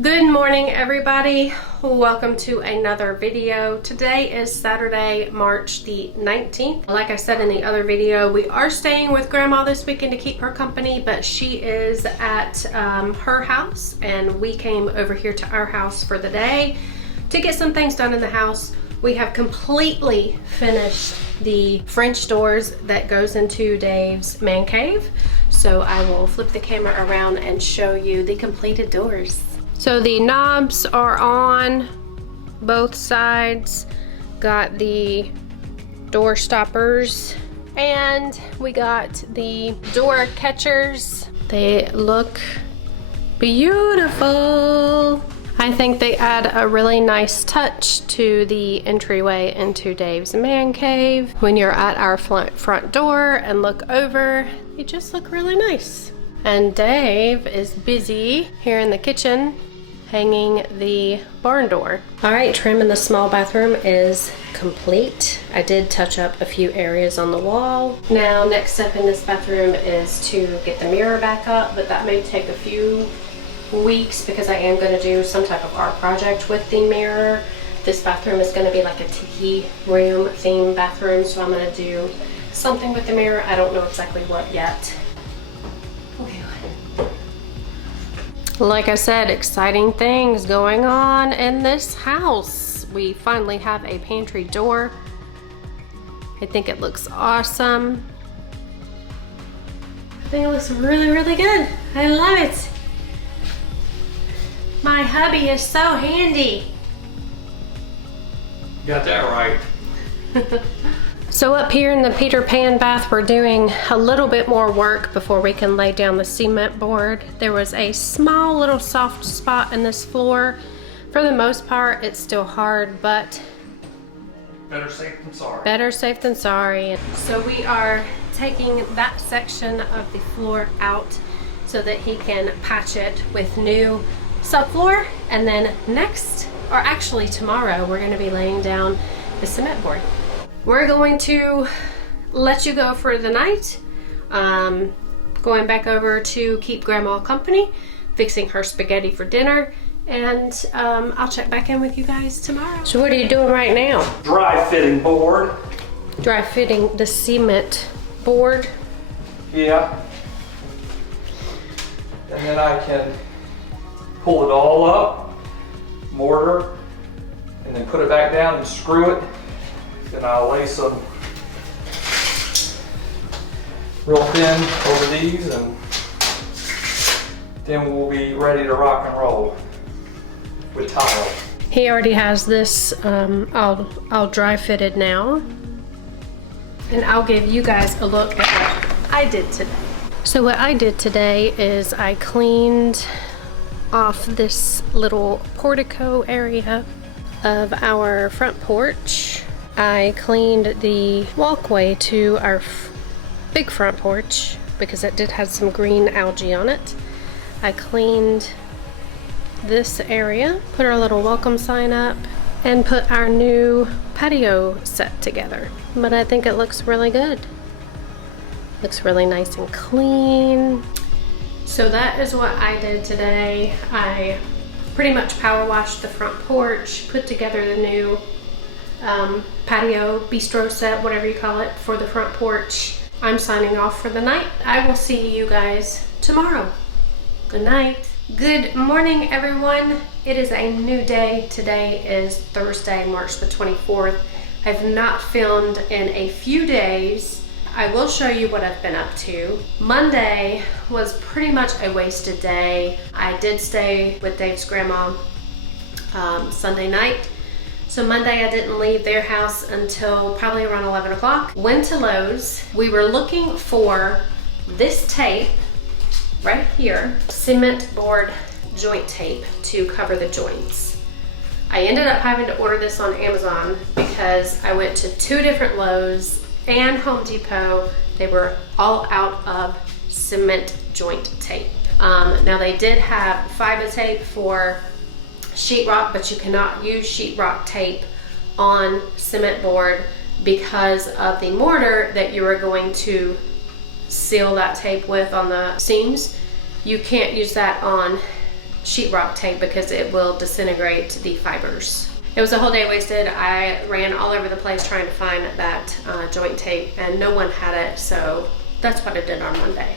Good morning, everybody. Welcome to another video. Today is Saturday, March the 19th. Like I said in the other video, we are staying with Grandma this weekend to keep her company, but she is at her house and we came over here to our house for the day to get some things done in the house. We have completely finished the French doors that goes into Dave's man cave. So I will flip the camera around and show you the completed doors. So the knobs are on both sides, got the door stoppers, and we got the door catchers. They look beautiful. I think they add a really nice touch to the entryway into Dave's man cave. When you're at our front door and look over, they just look really nice. And Dave is busy here in the kitchen hanging the barn door. All right, trim in the small bathroom is complete. I did touch up a few areas on the wall. Now, next step in this bathroom is to get the mirror back up, but that may take a few weeks because I am gonna do some type of art project with the mirror. This bathroom is gonna be like a tiki room theme bathroom, so I'm gonna do something with the mirror. I don't know exactly what yet. Like I said, exciting things going on in this house. We finally have a pantry door. I think it looks awesome. I think it looks really, really good. I love it. My hubby is so handy. You got that right. So up here in the Peter Pan bath, we're doing a little bit more work before we can lay down the cement board. There was a small little soft spot in this floor. For the most part, it's still hard, but better safe than sorry. Better safe than sorry. So we are taking that section of the floor out so that he can patch it with new subfloor. And then next, or actually tomorrow, we're gonna be laying down the cement board. We're going to let you go for the night. Going back over to keep Grandma company, fixing her spaghetti for dinner, and I'll check back in with you guys tomorrow. So what are you doing right now? Dry fitting board. Dry fitting the cement board. Yeah. And then I can pull it all up, mortar, and then put it back down and screw it. Then I'll lay some real thin over these, and then we'll be ready to rock and roll with tile. He already has this all dry fitted now, and I'll give you guys a look at what I did today. So what I did today is I cleaned off this little portico area of our front porch. I cleaned the walkway to our big front porch because it did have some green algae on it. I cleaned this area, put our little welcome sign up, and put our new patio set together. But I think it looks really good. Looks really nice and clean. So that is what I did today. I pretty much power washed the front porch, put together the new patio, bistro set, whatever you call it, for the front porch. I'm signing off for the night. I will see you guys tomorrow. Good night. Good morning, everyone. It is a new day. Today is Thursday, March the 24th. I've not filmed in a few days. I will show you what I've been up to. Monday was pretty much a wasted day. I did stay with Dave's grandma Sunday night. So Monday I didn't leave their house until probably around 11 o'clock. Went to Lowe's. We were looking for this tape right here, cement board joint tape to cover the joints. I ended up having to order this on Amazon because I went to 2 different Lowe's and Home Depot. They were all out of cement joint tape. Now they did have fiber tape for sheetrock, but you cannot use sheetrock tape on cement board because of the mortar that you are going to seal that tape with on the seams. You can't use that on sheetrock tape because it will disintegrate the fibers. It was a whole day wasted. I ran all over the place trying to find that joint tape, and no one had it, so that's what I did on Monday.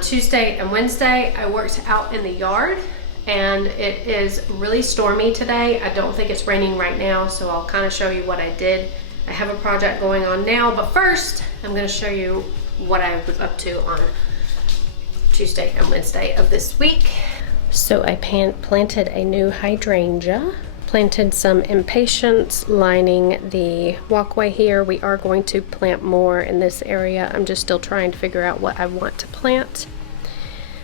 Tuesday and Wednesday, I worked out in the yard, and it is really stormy today. I don't think it's raining right now, so I'll kind of show you what I did. I have a project going on now, but first, I'm gonna show you what I was up to on Tuesday and Wednesday of this week. So I planted a new hydrangea, planted some impatiens lining the walkway here. We are going to plant more in this area. I'm just still trying to figure out what I want to plant.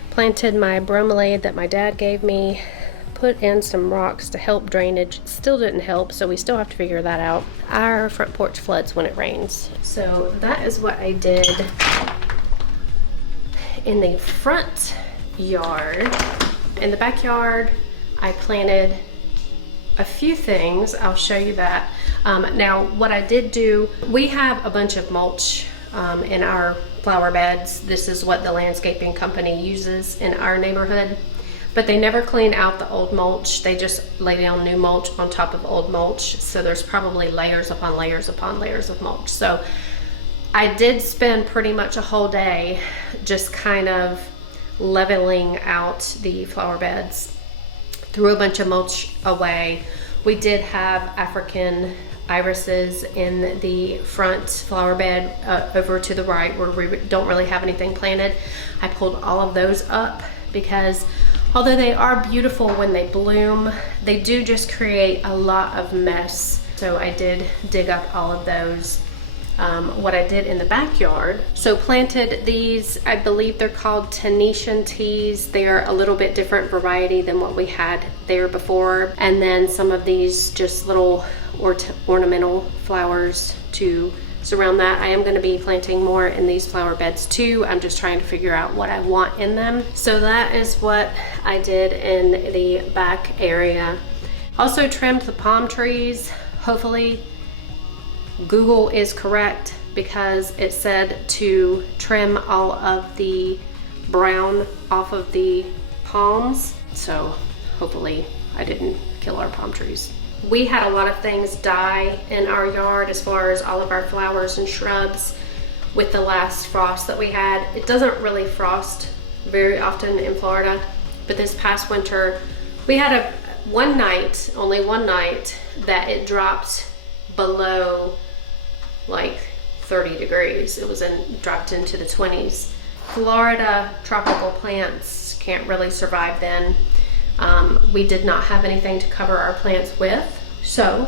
Planted my bromelade that my dad gave me, put in some rocks to help drainage. Still didn't help, so we still have to figure that out. Our front porch floods when it rains. So that is what I did in the front yard. In the backyard, I planted a few things. I'll show you that. Now, what I did do, we have a bunch of mulch in our flower beds. This is what the landscaping company uses in our neighborhood, but they never clean out the old mulch. They just lay down new mulch on top of old mulch. So there's probably layers upon layers upon layers of mulch. So I did spend pretty much a whole day just kind of leveling out the flower beds, threw a bunch of mulch away. We did have African irises in the front flower bed over to the right where we don't really have anything planted. I pulled all of those up because although they are beautiful when they bloom, they do just create a lot of mess. So I did dig up all of those. What I did in the backyard, so planted these, I believe they're called Tanetian teas. They are a little bit different variety than what we had there before. And then some of these just little ornamental flowers to surround that. I am going to be planting more in these flower beds too. I'm just trying to figure out what I want in them. So that is what I did in the back area. Also trimmed the palm trees. Hopefully Google is correct because it said to trim all of the brown off of the palms. So hopefully I didn't kill our palm trees. We had a lot of things die in our yard as far as all of our flowers and shrubs with the last frost that we had. It doesn't really frost very often in Florida, but this past winter we had only one night that it dropped below like 30 degrees. It was dropped into the 20s. Florida tropical plants can't really survive then. We did not have anything to cover our plants with. So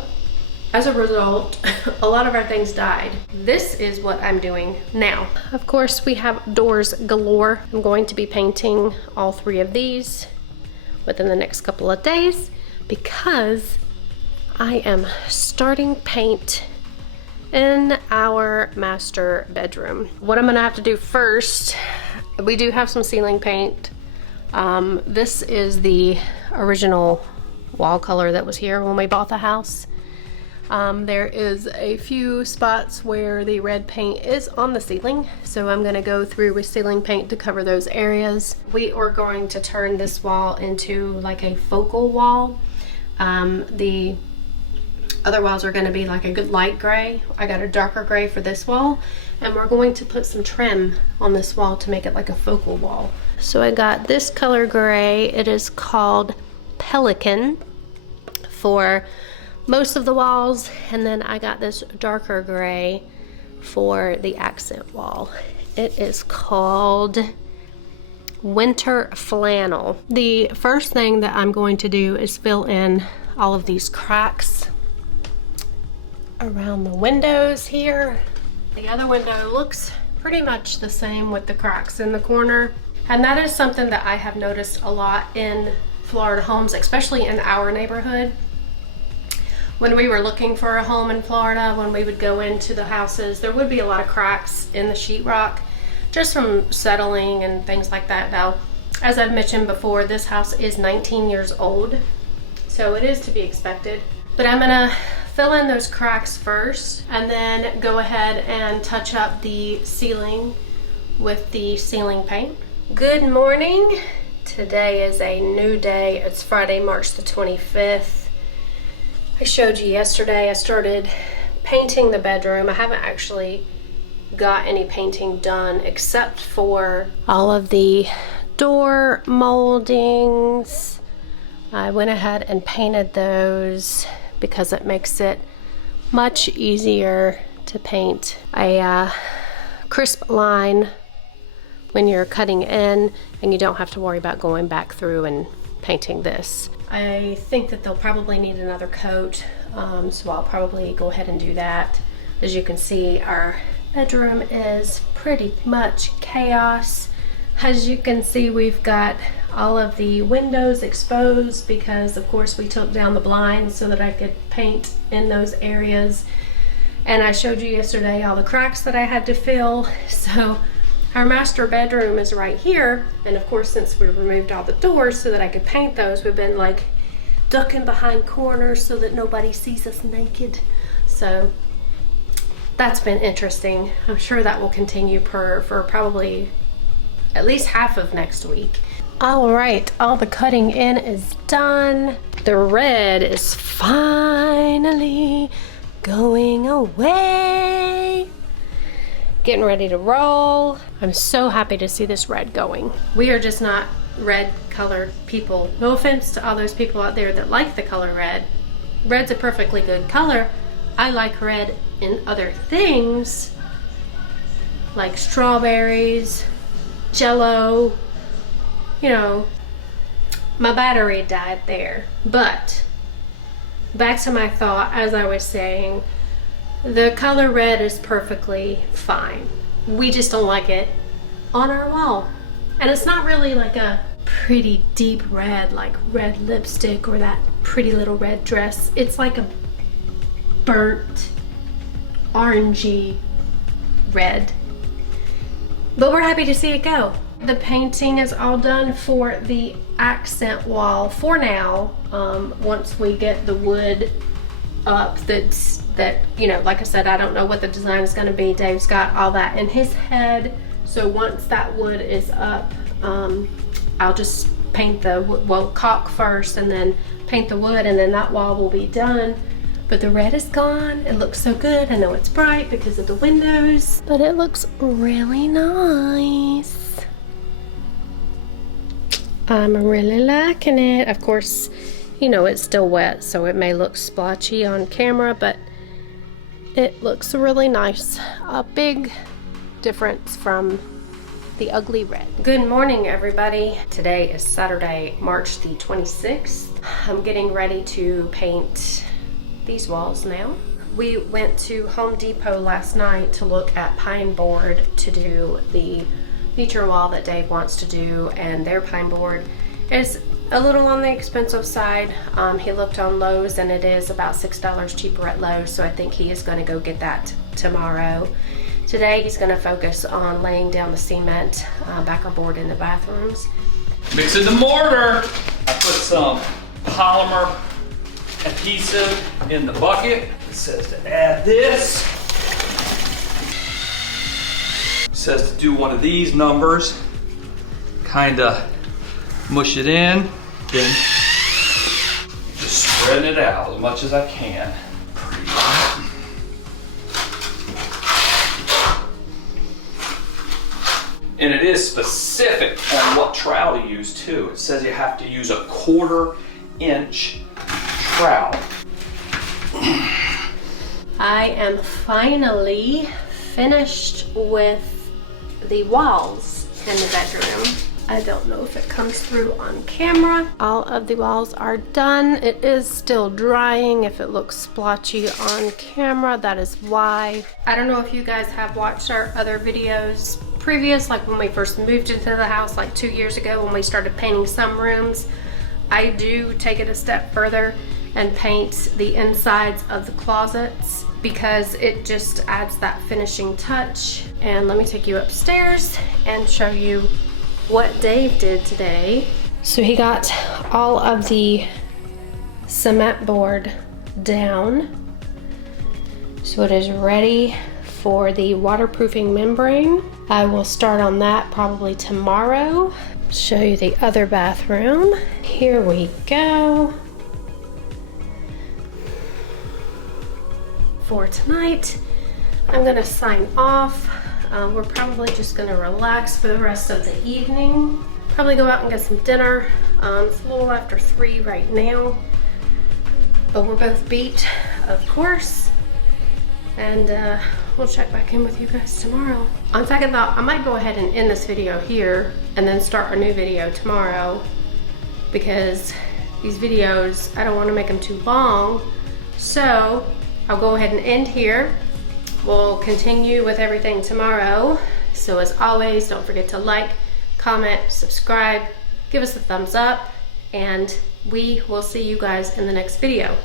as a result, a lot of our things died. This is what I'm doing now. Of course, we have doors galore. I'm going to be painting all 3 of these within the next couple of days because I am starting paint in our master bedroom. What I'm gonna have to do first, we do have some ceiling paint. This is the original wall color that was here when we bought the house. There is a few spots where the red paint is on the ceiling, so I'm gonna go through with ceiling paint to cover those areas. We are going to turn this wall into like a focal wall. The other walls are going to be like a good light gray. I got a darker gray for this wall, and we're going to put some trim on this wall to make it like a focal wall. So I got this color gray. It is called Pelican for most of the walls, and then I got this darker gray for the accent wall. It is called Winter Flannel. The first thing that I'm going to do is fill in all of these cracks around the windows here. The other window looks pretty much the same with the cracks in the corner. And that is something that I have noticed a lot in Florida homes, especially in our neighborhood. When we were looking for a home in Florida, when we would go into the houses, there would be a lot of cracks in the sheetrock just from settling and things like that. Now, as I've mentioned before, this house is 19 years old, so it is to be expected. But I'm gonna fill in those cracks first and then go ahead and touch up the ceiling with the ceiling paint. Good morning. Today is a new day. It's Friday, March the 25th. I showed you yesterday I started painting the bedroom. I haven't actually got any painting done except for all of the door moldings. I went ahead and painted those because it makes it much easier to paint a crisp line when you're cutting in, and you don't have to worry about going back through and painting this. I think that they'll probably need another coat, so I'll probably go ahead and do that. As you can see, our bedroom is pretty much chaos. As you can see, we've got all of the windows exposed because of course we took down the blinds so that I could paint in those areas. And I showed you yesterday all the cracks that I had to fill. So our master bedroom is right here, and of course since we removed all the doors so that I could paint those, we've been like ducking behind corners so that nobody sees us naked. So that's been interesting. I'm sure that will continue for probably at least half of next week. All right, all the cutting in is done. The red is finally going away. Getting ready to roll. I'm so happy to see this red going. We are just not red colored people. No offense to all those people out there that like the color red. Red's a perfectly good color. I like red in other things like strawberries, Jello, you know. My battery died there. But back to my thought, as I was saying, the color red is perfectly fine. We just don't like it on our wall. And it's not really like a pretty deep red, like red lipstick or that pretty little red dress. It's like a burnt, orangey red. But we're happy to see it go. The painting is all done for the accent wall for now. Once we get the wood up, that you know, like I said, I don't know what the design is going to be. Dave's got all that in his head, so once that wood is up, I'll just paint the well, caulk first and then paint the wood, and then that wall will be done. But the red is gone. It looks so good. I know it's bright because of the windows, but it looks really nice. I'm really liking it. Of course, you know, it's still wet, so it may look splotchy on camera, but it looks really nice. A big difference from the ugly red. Good morning, everybody. Today is Saturday, March the 26th. I'm getting ready to paint these walls now. We went to Home Depot last night to look at pine board to do the feature wall that Dave wants to do, and their pine board is a little on the expensive side. He looked on Lowe's and it is about $6 cheaper at Lowe's, so I think he is going to go get that tomorrow. Today he's going to focus on laying down the cement backer board in the bathrooms. Mixing the mortar. I put some polymer adhesive in the bucket. It says to add this. It says to do one of these numbers. Kinda mush it in, then just spreading it out as much as I can. And it is specific on what trowel to use too. It says you have to use a 1/4 inch trowel. I am finally finished with the walls in the bedroom. I don't know if it comes through on camera. All of the walls are done. It is still drying. If it looks splotchy on camera, that is why. I don't know if you guys have watched our other videos previous, like when we first moved into the house like 2 years ago when we started painting some rooms. I do take it a step further and paint the insides of the closets because it just adds that finishing touch. And let me take you upstairs and show you what Dave did today. So he got all of the cement board down, so it is ready for the waterproofing membrane. I will start on that probably tomorrow. Show you the other bathroom. Here we go. For tonight, I'm gonna sign off. We're probably just gonna relax for the rest of the evening. Probably go out and get some dinner. It's a little after 3 right now, but we're both beat, of course. And we'll check back in with you guys tomorrow. On second thought, I might go ahead and end this video here and then start a new video tomorrow, because these videos, I don't want to make them too long. So I'll go ahead and end here. We'll continue with everything tomorrow. So as always, don't forget to like, comment, subscribe, give us a thumbs up, and we will see you guys in the next video.